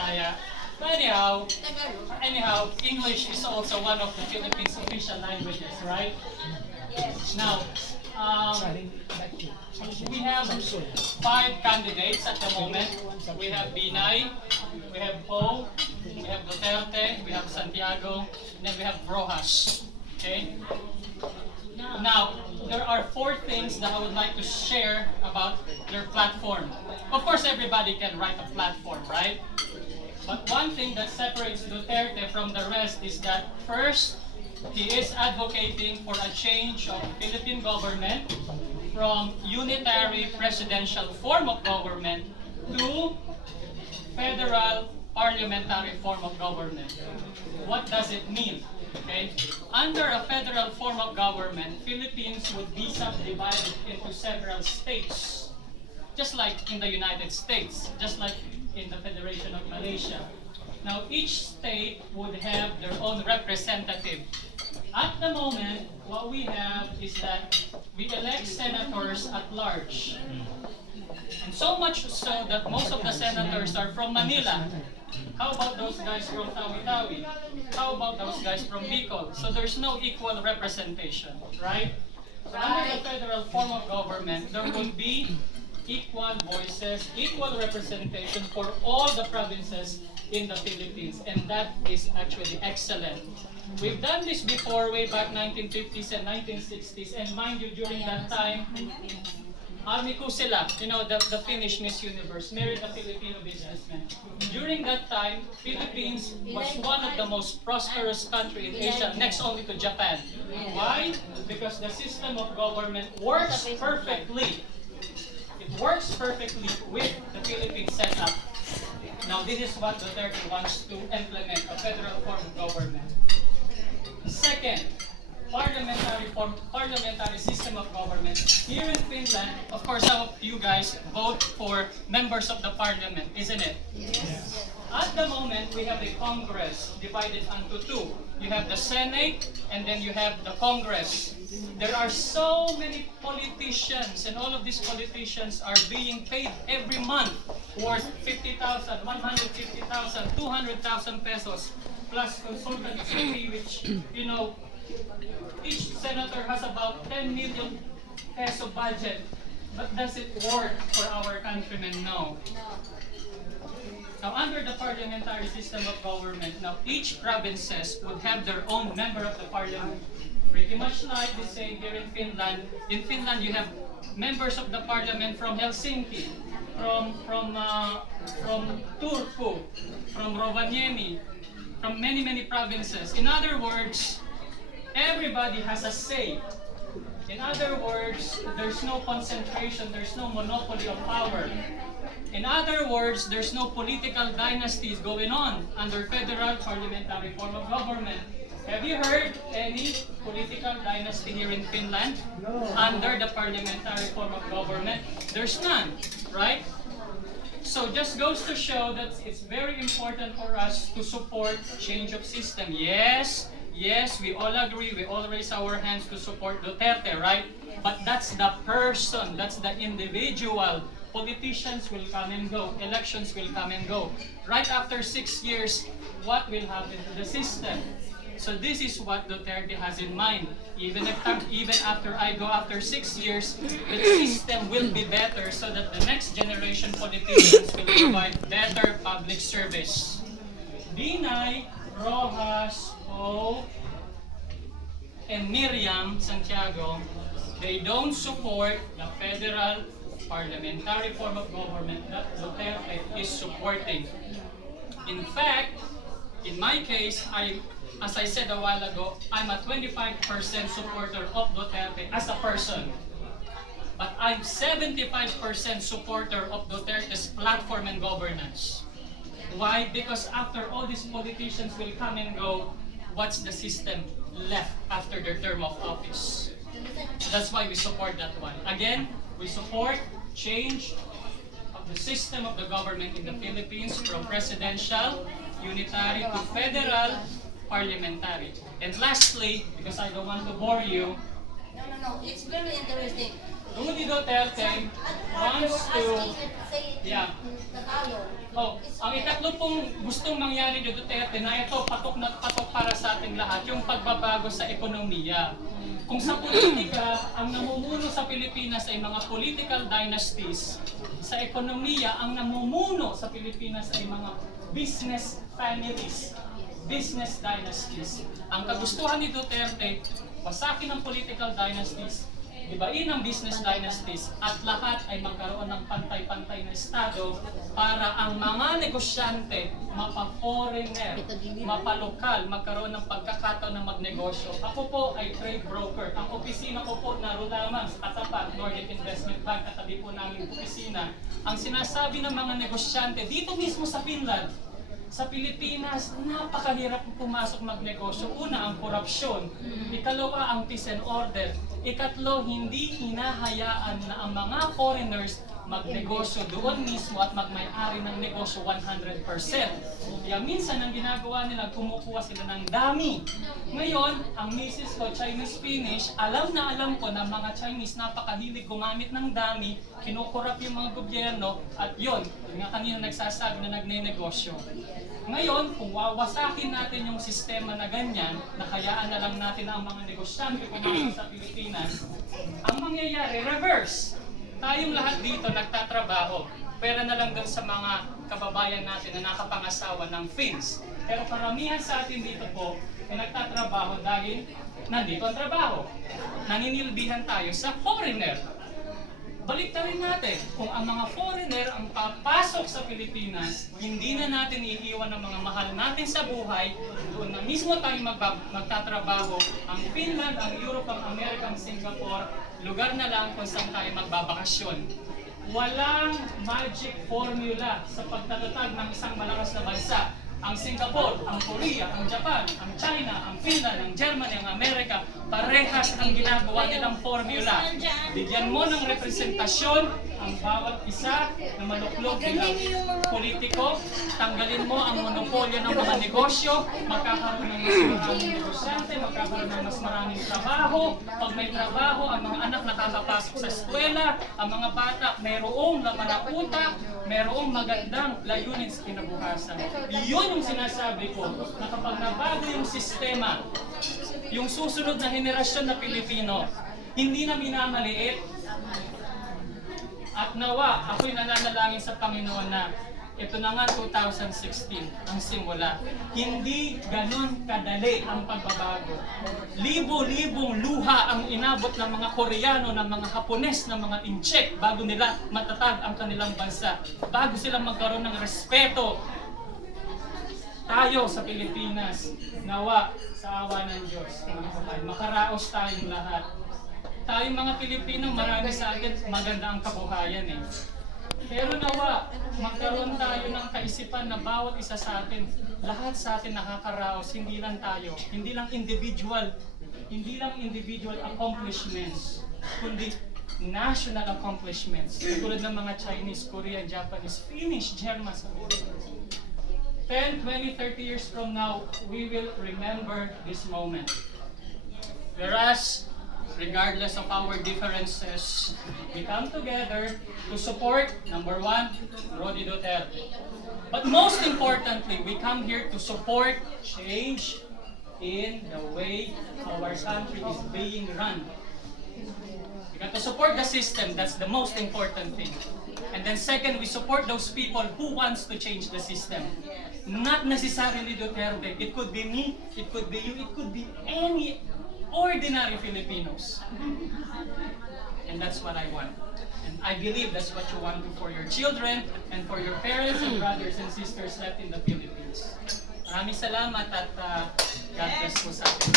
Bisaya. But anyhow, English is also one of the Philippines' official languages, right? Yes. Now, we have 5 candidates at the moment. We have Binay, we have Poe, we have Duterte, we have Santiago, and then we have Rojas. Okay? Now, there are 4 things that I would like to share about their platform. Of course, everybody can write a platform, right? But one thing that separates Duterte from the rest is that first, he is advocating for a change of Philippine government from unitary presidential form of government to federal parliamentary form of government. What does it mean? Okay? Under a federal form of government, Philippines would be subdivided into several states. Just like in the United States, just like in the Federation of Malaysia. Now, each state would have their own representative. At the moment, what we have is that we elect senators at large. And so much so that most of the senators are from Manila. How about those guys from Tawi-Tawi? How about those guys from Bicol? So there's no equal representation, right? So under the federal form of government, there would be equal voices, equal representation for all the provinces in the Philippines. And that is actually excellent. We've done this before, way back 1950s and 1960s. And mind you, during that time, Ami ko sila, the Finnish Miss Universe, married a Filipino businessman. During that time, Philippines was one of the most prosperous country in Asia, next only to Japan. Why? Because the system of government works perfectly. It works perfectly with the Philippine setup. Now, this is what Duterte wants to implement, a federal form of government. Second, parliamentary system of government. Here in Finland, of course, some of you guys vote for members of the parliament, isn't it? Yes. At the moment, we have a Congress divided into 2. You have the Senate, and then you have the Congress. There are so many politicians, and all of these politicians are being paid every month worth 50,000, 150,000, 200,000 pesos, plus consultancy fee, which, each senator has about 10 million peso budget. But does it work for our countrymen? No. Now, under the parliamentary system of government, now each provinces would have their own member of the parliament. Pretty much like the same here in Finland. In Finland, you have members of the parliament from Helsinki, from Turku, from Rovaniemi, from many provinces. In other words, everybody has a say. In other words, there's no concentration, there's no monopoly of power. In other words, there's no political dynasties going on under federal parliamentary form of government. Have you heard any political dynasty here in Finland? No. Under the parliamentary form of government? There's none, right? So just goes to show that it's very important for us to support change of system. Yes, we all agree, we all raise our hands to support Duterte, right? But that's the person, that's the individual. Politicians will come and go, elections will come and go. Right after 6 years, what will happen to the system? So this is what Duterte has in mind. Even after I go after 6 years, the system will be better so that the next generation politicians will provide better public service. Binay, Rojas, Poe, and Miriam Santiago, they don't support the federal parliamentary form of government that Duterte is supporting. In fact, in my case, as I said a while ago, I'm a 25% supporter of Duterte as a person. But I'm 75% supporter of Duterte's platform and governance. Why? Because after all these politicians will come and go, what's the system left after their term of office? That's why we support that one. Again, we support change of the system of the government in the Philippines from presidential, unitary to federal, parliamentary. And lastly, because I don't want to bore you, No, it's very interesting. Rudy Duterte wants to, yeah, Oh, ang ikatlo pong gustong mangyari ni Duterte na ito patok na patok para sa ating lahat, yung pagbabago sa ekonomiya. Kung sa politika, ang namumuno sa Pilipinas ay mga political dynasties, sa ekonomiya, ang namumuno sa Pilipinas ay mga business families, business dynasties. Ang kagustuhan ni Duterte, wasakin ang political dynasties, ibain ang business dynasties, at lahat ay magkaroon ng pantay-pantay na estado para ang mga negosyante, mapa-foreigner, mapalokal, magkaroon ng pagkakataon ng magnegosyo. Ako po ay trade broker. Ang opisina ko po naroon lamang sa katapat, Nordic Investment Bank, katabi po namin opisina. Ang sinasabi ng mga negosyante dito mismo sa Finland, sa Pilipinas, napakahirap pumasok magnegosyo. Una, ang korupsyon. Ikalawa, ang peace and order. Ikatlo, hindi hinahayaan na ang mga foreigners magnegosyo doon mismo at magmay-ari ng negosyo 100%. Kaya minsan ang ginagawa nila, kumukuha sila ng dami. Ngayon, ang misis ko, Chinese Finnish, alam na alam ko na mga Chinese napakahilig gumamit ng dami, kinukurap yung mga gobyerno, at yun, nga kanina nagsasabi na nagne-negosyo. Ngayon, kung wawasakin natin yung sistema na ganyan, nakayaan na lang natin ang mga negosyante pumasok sa Pilipinas, ang mangyayari, reverse. Tayong lahat dito nagtatrabaho, pera na lang doon sa mga kababayan natin na nakapangasawa ng Finns. Pero karamihan sa atin dito po ay nagtatrabaho dahil nandito ang trabaho. Naninilbihan tayo sa foreigner. Balik na rin natin, kung ang mga foreigner ang papasok sa Pilipinas, hindi na natin iiwan ang mga mahal natin sa buhay, doon na mismo tayo magtatrabaho. Ang Finland, ang Europe, ang Amerika, ang Singapore, lugar na lang kung saan tayo magbabakasyon. Walang magic formula sa pagtatatag ng isang malakas na bansa. Ang Singapore, ang Korea, ang Japan, ang China, ang Finland, ang Germany, ang Amerika, parehas ang ginagawa nilang formula. Bigyan mo ng representasyon ang bawat isa na maluklog bilang politiko, tanggalin mo ang monopolyo ng mga negosyo, magkakaroon ng mas maraming negosyante, magkakaroon ng mas maraming trabaho. Pag may trabaho, ang mga anak nakakapasok sa eskwela, ang mga bata mayroong laman ng utak, mayroong magandang layunin sa kinabukasan. Iyon yung sinasabi ko, na kapag nabago yung sistema, yung susunod na henerasyon na Pilipino, hindi na minamaliit. At nawa, ako'y nananalangin sa Panginoon na ito na nga 2016 ang simula. Hindi ganun kadali ang pagbabago. Libo-libong luha ang inabot ng mga Koreano, ng mga Hapones, ng mga Incheck bago nila matatag ang kanilang bansa. Bago sila magkaroon ng respeto. Tayo sa Pilipinas, nawa sa awa ng Diyos, makaraos tayong lahat. Tayong mga Pilipino, marami sa atin maganda ang kabuhayan eh. Pero nawa, magkaroon tayo ng kaisipan na bawat isa sa atin, lahat sa atin nakakaraos, hindi lang tayo, hindi lang individual accomplishments, kundi national accomplishments. Tulad ng mga Chinese, Korean, Japanese, Finnish, German, 10, 20, 30 years from now, we will remember this moment. Whereas, regardless of our differences, we come together to support, number one, Rodi Duterte. But most importantly, we come here to support change in the way our country is being run. We got to support the system, that's the most important thing. And then second, we support those people who wants to change the system. Not necessarily Duterte. It could be me, it could be you, it could be any ordinary Filipinos. And that's what I want. And I believe that's what you want for your children and for your parents and brothers and sisters left in the Philippines. Maraming salamat at God bless po sa atin.